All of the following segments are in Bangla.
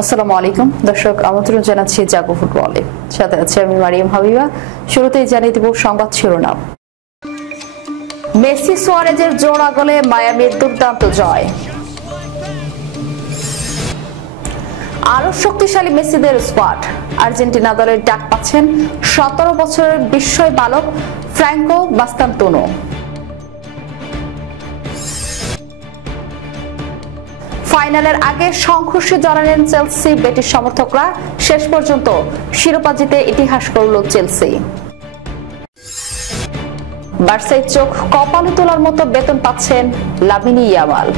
আসসালামু আলাইকুম দর্শক, আমন্ত্রণ জানাচ্ছি জাগো ফুটবলে। সাথে আছে আমি মারিয়াম হাবিবা। শুরুতেই জানিয়ে দেব সংবাদ শিরোনাম। মেসি সুয়ারেজের জোড়া গোলে মায়ামির দুর্দান্ত জয়। আরো শক্তিশালী মেসিদের স্কোয়াড। আর্জেন্টিনা দলের ডাক পাচ্ছেন 17 বছরের বিস্ময় বালক ফ্র্যাঙ্কো বাস্তান্তোনো। ফাইনালের আগে সংঘর্ষে জড়ালেন চেলসি বেটির সমর্থকরা। শেষ পর্যন্ত শিরোপা জিতে ইতিহাস গড়ল চেলসি। বার্সায় চোখ কপালে তোলার মতো বেতন পাচ্ছেন লামিনে ইয়ামাল।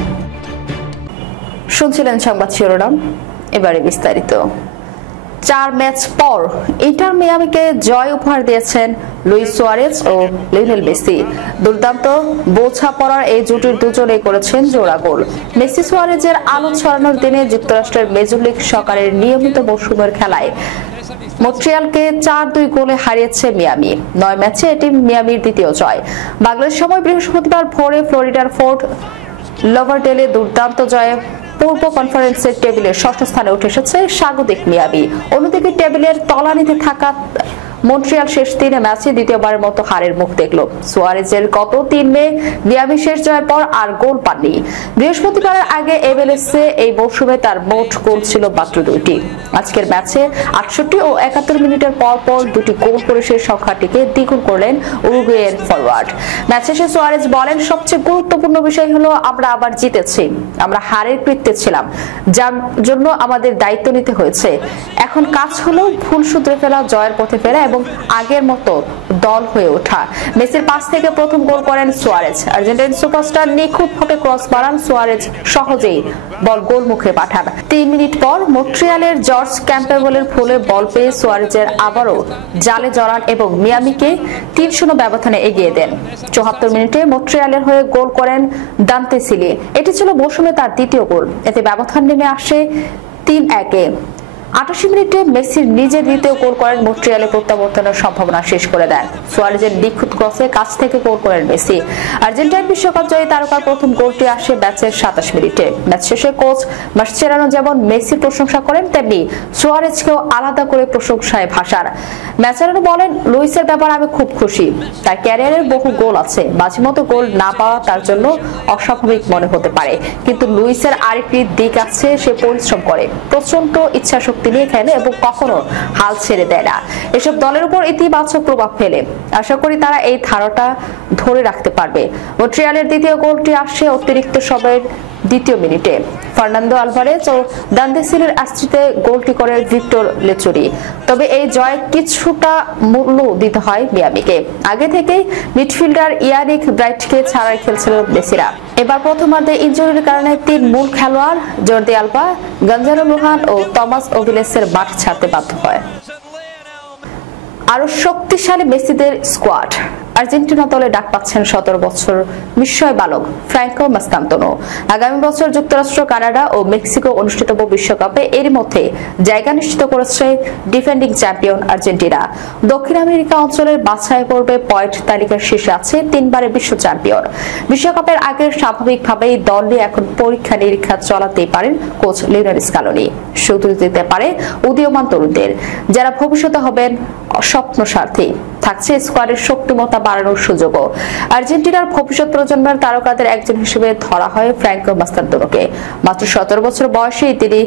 শুনছিলেন সংবাদ শিরোনাম, এবারে বিস্তারিত। 4 ম্যাচ পর ইন্টার মিয়ামিকে জয় উপহার দিয়েছেন লুইস সুয়ারেজ ও লিওনেল মেসি। দুর্দান্ত বোঝাপড়ার এই জুটির দুজনেই করেছেন জোড়া গোল। মেসি সুয়ারেজের আলো ছড়ানোর দিনে যুক্তরাষ্ট্রের মেজর লিগ সকারের নিয়মিত মৌসুমের খেলায় মন্ট্রিয়ালকে 4-2 গোলে হারিয়েছে মিয়ামি। 9 ম্যাচে এটি মিয়ামির দ্বিতীয় জয়। বাংলাদেশ সময় বৃহস্পতিবার ভোরে ফ্লোরিডার ফোর্ট লাভারডেলে দুর্দান্ত জয়ে পূর্ব কনফারেন্সের টেবিলে 6ষ্ঠ স্থানে উঠে এসেছে স্বাগতিক মিয়ামি। অন্যদিকে টেবিলের তলানিতে থাকা মন্ট্রিয়াল শেষ 3 ম্যাচে দ্বিতীয়বারের মতো হারের মুখ দেখল। সুয়ারেজের গত 3 মে মিয়ামি শেষ জয়ের পর আর গোল পাননি। বৃহস্পতিবারের আগে এমএলএসে এই মৌসুমে তার মোট গোল ছিল মাত্র 2টি। আজকের ম্যাচে 68 ও 71 মিনিটের পর পর 2টি গোল করে সেই সংখ্যাটিকে দ্বিগুণ করলেন উরুগুয়ের ফরওয়ার্ড। ম্যাচ শেষে সুয়ারেজ বলেন, সবচেয়ে গুরুত্বপূর্ণ বিষয় হলো আমরা আবার জিতেছি। আমরা হারের কৃত্যে ছিলাম, যার জন্য আমাদের দায়িত্ব নিতে হয়েছে। এখন কাজ হলো ভুল শুধরে ফেলা, জয়ের পথে ফেরা এবং আগের মতো দল হয়ে ওঠা। মেসির পাস থেকে প্রথম গোল করেন সুয়ারেজ। আর্জেন্টাইন সুপারস্টার নিখুঁতভাবে ক্রস মারান, সুয়ারেজ সহজেই বল গোল মুখে পাঠান। 3 মিনিট পর মন্ট্রিয়ালের জর্জ ক্যাম্পবেলের ভুলে বল পেয়ে সুয়ারেজের আবারও জালে জড়ান এবং মিয়ামিকে 3-0 ব্যবধানে এগিয়ে দেন। 74 মিনিটে মন্ট্রিয়ালের হয়ে গোল করেন দান্তে সিলি। এটি ছিল মৌসুমে তার দ্বিতীয় গোল। এতে ব্যবধান নেমে আসে 3-1-এ। 88 মিনিটে মেসির নিজের দ্বিতীয় গোল করেন, মন্ট্রিয়ালে প্রত্যাবর্তনের সম্ভাবনা শেষ করে দেন। সুয়ারেজের নিখুঁত ক্রসে কাছ থেকে গোল করেন মেসি। আর্জেন্টাইন বিশ্বকাপ জয়ী তারকার প্রথম গোলটি আসে ম্যাচের 27 মিনিটে। ম্যাচ শেষে কোচ মাসচেরানো যেমন মেসির প্রশংসা করেন, তেমনি সুয়ারেজকেও আলাদা করে প্রশংসায় ভাষান। মাসচেরানো বলেন, লুইসের ব্যাপারে আমি খুব খুশি। তার ক্যারিয়ারের বহু গোল আছে। মাঝে মতো গোল না পাওয়া তার জন্য অস্বাভাবিক মনে হতে পারে, কিন্তু লুইসের আরেকটি দিক আছে, সে পরিশ্রম করে, প্রচন্ড ইচ্ছা নিয়ে খেলে এবং কখনো হাল ছেড়ে দেয় না। এসব দলের উপর ইতিবাচক প্রভাব ফেলে। আশা করি তারা এই ধারাটা ধরে রাখতে পারবে। মন্ট্রিয়ালের দ্বিতীয় গোলটি আসে অতিরিক্ত সময়ের 2 মিনিটে। ফার্নান্দো আলভারেজ ও দান্তে সিলির অ্যাসিস্টে গোলটি করে ভিক্টর লেচুরি। তবে এই জয়ে কিছুটা মূল্য দিতে হয় মিয়ামিকে। আগে থেকেই মিডফিল্ডার ইয়ানিক ব্রাইটকে ছাড়াই খেলছিল মেসিরা। এবার প্রথমার্ধে ইনজুরির কারণে 3 মূল খেলোয়াড় জর্দি আলবা, গঞ্জালো লুহান ও টমাস ওভিলেসের মাঠ ছাড়তে বাধ্য হয়। আরো শক্তিশালী মেসিদের স্কোয়াড। আর্জেন্টিনা দলে ডাক পাচ্ছেন 17 বছর বিস্ময় বালক ফ্র্যাঙ্কো বাস্তান্তোনো। আগামী বছর যুক্তরাষ্ট্র, কানাডা ও মেক্সিকো অনুষ্ঠিতব্য বিশ্বকাপে এর মধ্যে জায়গা নিশ্চিত করেছে ডিফেন্ডিং চ্যাম্পিয়ন আর্জেন্টিনা। দক্ষিণ আমেরিকা অঞ্চলের বাছাই পর্বে পয়েন্ট তালিকার শীর্ষে আছে 3 বারের বিশ্ব চ্যাম্পিয়ন। বিশ্বকাপের আগে স্বাভাবিকভাবেই দল নিয়ে এখন পরীক্ষা নিরীক্ষা চালাতেই পারেন কোচ লিওনেল স্কালোনি। সুযোগ দিতে পারে উদীয়মান তরুণদের, যারা ভবিষ্যতে হবেন স্বপ্ন সারথী। থাকছে স্কোয়াডের শক্তিমত্তা বাড়ানোর সুযোগও। আর্জেন্টিনার ভবিষ্যৎ প্রজন্মের তারকাদের একজন হিসেবে ধরা হয় ফ্র্যাঙ্কো বাস্তান্তোনোকে। মাত্র 17 বছর বয়সেই তিনি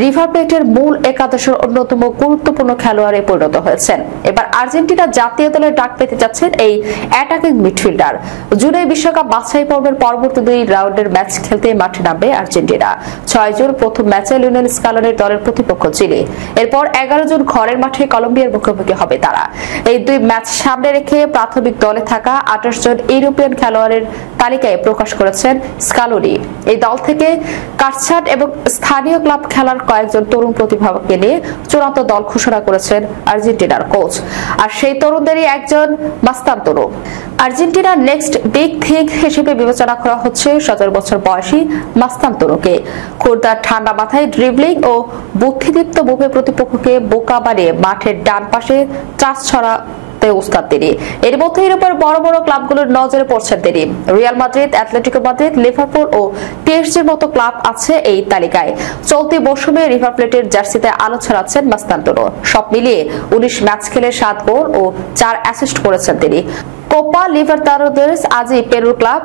রিভার প্লেটের মূল একাদশের অন্যতম গুরুত্বপূর্ণ খেলোয়াড়ে পরিণত হয়েছেন। এবার আর্জেন্টিনা জাতীয় দলের ডাক পেতে যাচ্ছেন এই অ্যাটাকিং মিডফিল্ডার। জুনে বিশ্বকাপ বাছাই পর্বের পরবর্তী 2 রাউন্ডের ম্যাচ খেলতে মাঠে নামবে আর্জেন্টিনা। 6 জুন প্রথম ম্যাচে লিওনেল স্কালোনির দলের প্রতিপক্ষ চিলি। এরপর 11 জুন ঘরের মাঠে কলম্বিয়ার মুখোমুখি হবে তারা। এই 2 ম্যাচ সামনে রেখে প্রাথমিক দলে থাকা 28 জন ইউরোপিয়ান খেলোয়াড়ের তালিকায় প্রকাশ করেছেন স্কালোনি। এই দল থেকে কাটছাট এবং স্থানীয় ক্লাব খেলার কয়েকজন তরুণ প্রতিভাকে নিয়ে চূড়ান্ত দল ঘোষণা করেছেন আর্জেন্টিনার কোচ। আর সেই তরুণদেরই একজন বাস্তান্তোনো। আর্জেন্টিনার নেক্সট বিগ থিং হিসেবে বিবেচনা করা হচ্ছে 17 বছর বয়সী বাস্তান্তোনোকে। খুরদার ঠান্ডা মাথায় ড্রিবলিং ও বুদ্ধিদীপ্ত মুভে প্রতিপক্ষকে বোকা বানিয়ে মাঠের ডান পাশে চাষ ছড়া তে উস্তাদ তিনি। এর মধ্যে ইউরোপের বড় বড় ক্লাবগুলোর নজরে পড়ছেন তিনি। Real Madrid, Atletico Madrid, Liverpool ও পিএসজির মতো ক্লাব আছে এই তালিকায়। চলতি মৌসুমে রিভার প্লেটের জার্সিতে আলো ছড়াচ্ছেন মাস্তান্তোনো। সব মিলিয়ে 19 ম্যাচ খেলে 7 গোল ও 4 অ্যাসিস্ট করেছেন তিনি। কোপা লিবার্তাদোরেস আজই পেরুর ক্লাব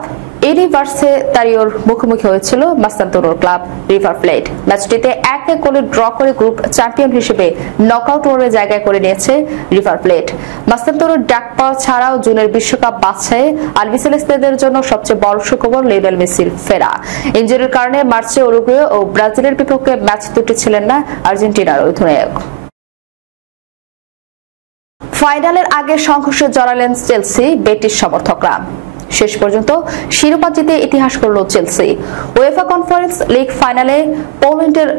ইউনিভার্সিটারিওর মুখোমুখি হয়েছিল মাস্তান্তোনোর ক্লাব রিভার প্লেট। ম্যাচটিতে 1-1 গোলে ড্র করে গ্রুপ চ্যাম্পিয়ন হিসেবে নকআউট পর্বে জায়গা করে নিয়েছে রিভার প্লেট। মাস্তান্তোনোর ডাক পাওয়া ছাড়াও জুনের বিশ্বকাপ বাছাইয়ে আলবিসেলেস্তেদের জন্য সবচেয়ে বড় সুখবর লিওনেল মেসির ফেরা। ইনজুরির কারণে মার্চে উরুগুয়ে ও ব্রাজিলের বিপক্ষে ম্যাচ দুটি ছিলেন না আর্জেন্টিনার অধিনায়ক। ফাইনালের আগে সংঘর্ষে জড়ালেন চেলসি বেটিস সমর্থকরা। শেষ পর্যন্ত শিরোপা জিতে ইতিহাস করল চেলসি। উয়েফা কনফারেন্স লিগ ফাইনালে পোল্যান্ডের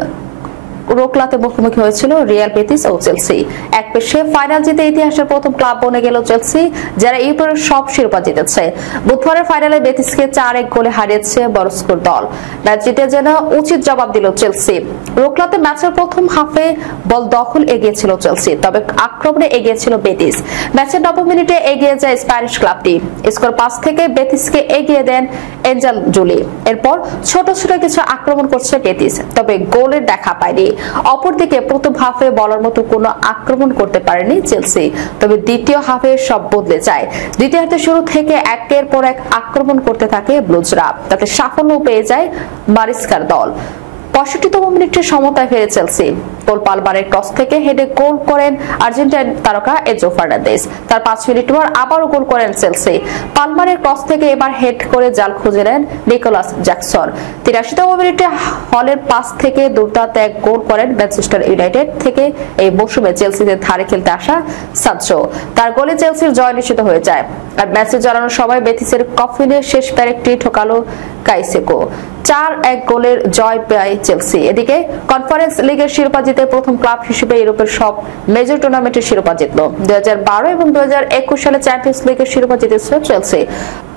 রোকলাতে মুখোমুখি হয়েছিল রিয়াল বেটিস ও চেলসি। এক পেশে ফাইনাল জিতে ইতিহাসের প্রথম ক্লাব বনে গেল চেলসি, যারা ইউরোপের সব শিরোপা জিতেছে। বুধবারের ফাইনালে বেটিসকে 4-1 গোলে হারিয়েছে বরস্কোর দল। ম্যাচ জিতে যেন উচিত জবাব দিল চেলসি। রোকলাতে ম্যাচের প্রথম হাফে বল দখল এগিয়েছিল চেলসি, তবে আক্রমণে এগিয়েছিল বেটিস। ম্যাচের 90 মিনিটে এগিয়ে যায় স্প্যানিশ ক্লাবটি। স্কোর পাস থেকে বেটিসকে এগিয়ে দেন এঞ্জেল জুলি। এরপর ছোট ছোট কিছু আক্রমণ করছে বেটিস, তবে গোলের দেখা পায়নি। অপরদিকে প্রথম হাফে বলার মতো কোনো আক্রমণ করতে পারেনি চেলসি, তবে দ্বিতীয় হাফে সব বদলে যায়। দ্বিতীয়ার্ধে শুরু থেকে একের পর এক আক্রমণ করতে থাকে ব্লুজরা, তাতে সাফল্য পেয়ে যায় মারিস্কার দল। 65তম মিনিটে সমতায় ফেরে চেলসি। গোল পালমারের ক্রস থেকে হেডে গোল করেন আর্জেন্টাইন তারকা এনজো ফার্নান্দেজ। তার 5 মিনিট পর আবারও গোল করেন চেলসি। পালমারের ক্রস থেকে এবার হেড করে জাল খুঁজে নেন নিকোলাস জ্যাকসন। 83তম মিনিটে হলের পাস থেকে দুর্দান্ত এক গোল করেন ম্যানচেস্টার ইউনাইটেড থেকে এই মৌসুমে চেলসিতে ধারে খেলতে আসা সানচো। তার গোলে চেলসির জয় নিশ্চিত হয়ে যায়। আর ম্যাচে জড়ানোর সময় বেটিসের কফিনের শেষ প্যারেকটি ঠোকালো কাইসেকো। 4-1 গোলের জয় পায় চেলসি। এদিকে কনফারেন্স লিগের শিরোপা জিতে প্রথম ক্লাব হিসেবে ইউরোপের সব মেজর টুর্নামেন্টের শিরোপা জিতল। 2012 এবং 2021 সালে চ্যাম্পিয়ন্স লিগের শিরোপা জিতেছিল চেলসি।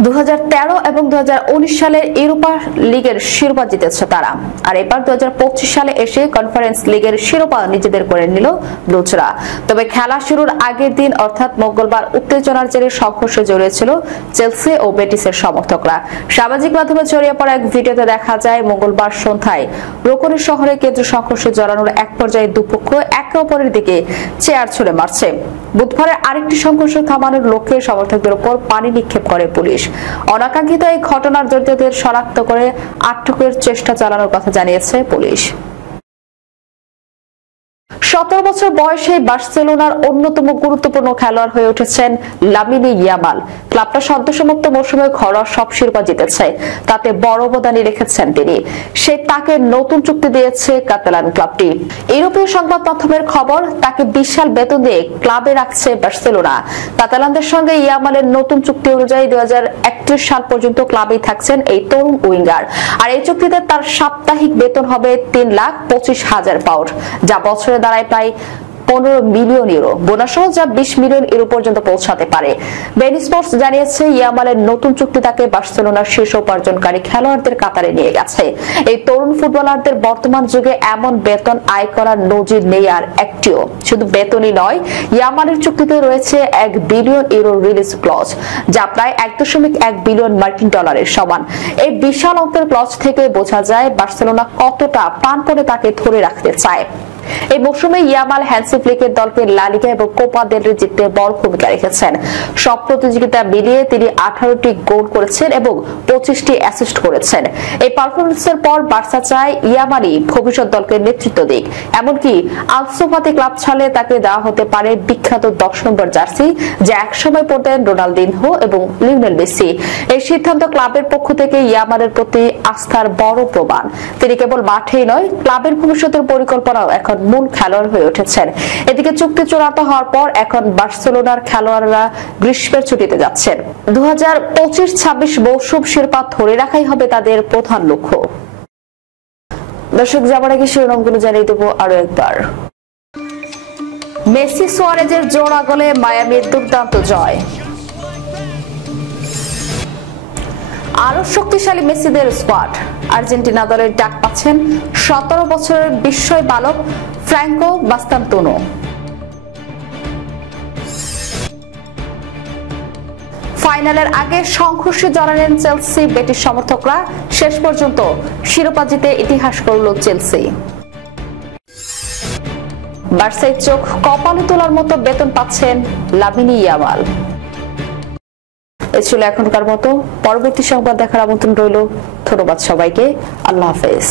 2013 এবং 2019 সালে ইউরোপা লিগের শিরোপা জিতেছে তারা। আর এবার 2025 সালে এসে কনফারেন্স লিগের শিরোপা নিজেদের করে নিল ব্লুজরা। তবে খেলা শুরুর আগের দিন অর্থাৎ মঙ্গলবার উত্তেজনার জেরে সংঘর্ষে জড়িয়েছিল চেলসি ও বেটিসের সমর্থকরা। সামাজিক মাধ্যমে ছড়িয়ে পড়া এক ভিডিওতে দেখা যায় মঙ্গলবার সন্ধ্যায় রোকনি শহরে কেন্দ্র সংঘর্ষে জড়ানোর এক পর্যায়ে দুপক্ষ একে অপরের দিকে চেয়ার ছুড়ে মারছে। বুধবারের আরেকটি সংঘর্ষ থামানোর লক্ষ্যে সমর্থকদের উপর পানি নিক্ষেপ করে পুলিশ। অনাকাঙ্ক্ষিত এই ঘটনার জড়িতদের শনাক্ত করে আটকের চেষ্টা চালানোর কথা জানিয়েছে পুলিশ। 17 বছর বয়সে বার্সেলোনার অন্যতম গুরুত্বপূর্ণ খেলোয়াড় হয়ে উঠেছেন লামিনে ইয়ামাল। ক্লাবটা সদ্যসমাপ্ত মৌসুমে ঘরোয়া সব শিরোপা জিতেছে, তাতে বড় অবদানই রেখেছেন তিনি। তাকে নতুন চুক্তি দিয়েছে কাতালান ক্লাবটি। ইউরোপীয় সংবাদ মাধ্যমের খবর, তাকে বিশাল বেতন দিয়ে ক্লাবে রাখছে বার্সেলোনা। কাতালানদের সঙ্গে ইয়ামালের নতুন চুক্তি অনুযায়ী 2031 সাল পর্যন্ত ক্লাবেই থাকছেন এই তরুণ উইঙ্গার। আর এই চুক্তিতে তার সাপ্তাহিক বেতন হবে 3,25,000 পাউন্ড, যা বছরে দাঁড়ায় প্রায় 15 মিলিয়ন ইউরো। বোনাস সহ যা 20 মিলিয়ন ইউরো পর্যন্ত পৌঁছাতে পারে। বেন স্পোর্টস জানিয়েছে ইয়ামালের নতুন চুক্তি তাকে বার্সেলোনার শীর্ষ উপার্জনকারী খেলোয়াড়দের কাতারে নিয়ে গেছে। এই তরুণ ফুটবলারদের বর্তমান যুগে এমন বেতন আয় করার নজির নেই আর একটিও। শুধু বেতনই নয়, ইয়ামালের চুক্তিতে রয়েছে 1 বিলিয়ন ইউরো রিলিজ ক্লজ, যা প্রায় 1.1 বিলিয়ন মার্কিন ডলারের সমান। এই বিশাল অঙ্কের ক্লজ থেকে বোঝা যায় বার্সেলোনা কতটা প্রাণপণে তাকে ধরে রাখতে চায়। এই মৌসুমে ইয়ামাল হ্যান্সি ফ্লিকের দলকে লা লিগা এবং কোপা দেল রে জিততে বড় ভূমিকা রেখেছেন। সব প্রতিযোগিতা মিলিয়ে তিনি 18টি গোল করেছেন এবং 25টি অ্যাসিস্ট করেছেন। এই পারফরম্যান্সের পর বার্সা চায় ইয়ামালই ভবিষ্যৎ দলকে নেতৃত্ব দিক। এমনকি আনসু ফাতি ক্লাব ছাড়লে তাকে দেওয়া হতে পারে বিখ্যাত 10 নম্বর জার্সি, যা একসময় পরতেন রোনালদিনহো এবং লিওনেল মেসি। এই সিদ্ধান্ত ক্লাবের পক্ষ থেকে ইয়ামালের প্রতি আস্থার বড় প্রমাণ। তিনি কেবল মাঠেই নয়, ক্লাবের ভবিষ্যতের পরিকল্পনাও এখন মূল খেলোয়াড় হয়ে উঠেছেন। এদিকে চুক্তি চূড়ান্ত হওয়ার পর এখন বার্সেলোনার খেলোয়াড়রা গ্রীষ্মের ছুটিতে যাচ্ছেন। 2025-26 মৌসুম শিরোপা ধরে রাখাই হবে তাদের প্রধান লক্ষ্য। দর্শক, যাবার আগে শিরোনামগুলো জানিয়ে দেবো আরো একবার। মেসি সুয়ারেজের জোড়া গোলে মায়ামির দুর্দান্ত জয়। আরো শক্তিশালী মেসিদের স্কোয়াড। আর্জেন্টিনা দলের ডাক পাচ্ছেন 17 বছরের বিস্ময় বালক ফ্রাঙ্কো মাস্তান্তোনো। ফাইনালের আগে সংঘর্ষে জড়ালেন চেলসি বেটির সমর্থকরা, শেষ পর্যন্ত শিরোপা জিতে ইতিহাস গড়ল চেলসি। বার্সায় চোখ কপালে তোলার মতো বেতন পাচ্ছেন লামিন ইয়ামাল। এ ছিল এখনকার মতো, পরবর্তী সংবাদ দেখার আমন্ত্রণ রইল। ধন্যবাদ সবাইকে, আল্লাহ হাফেজ।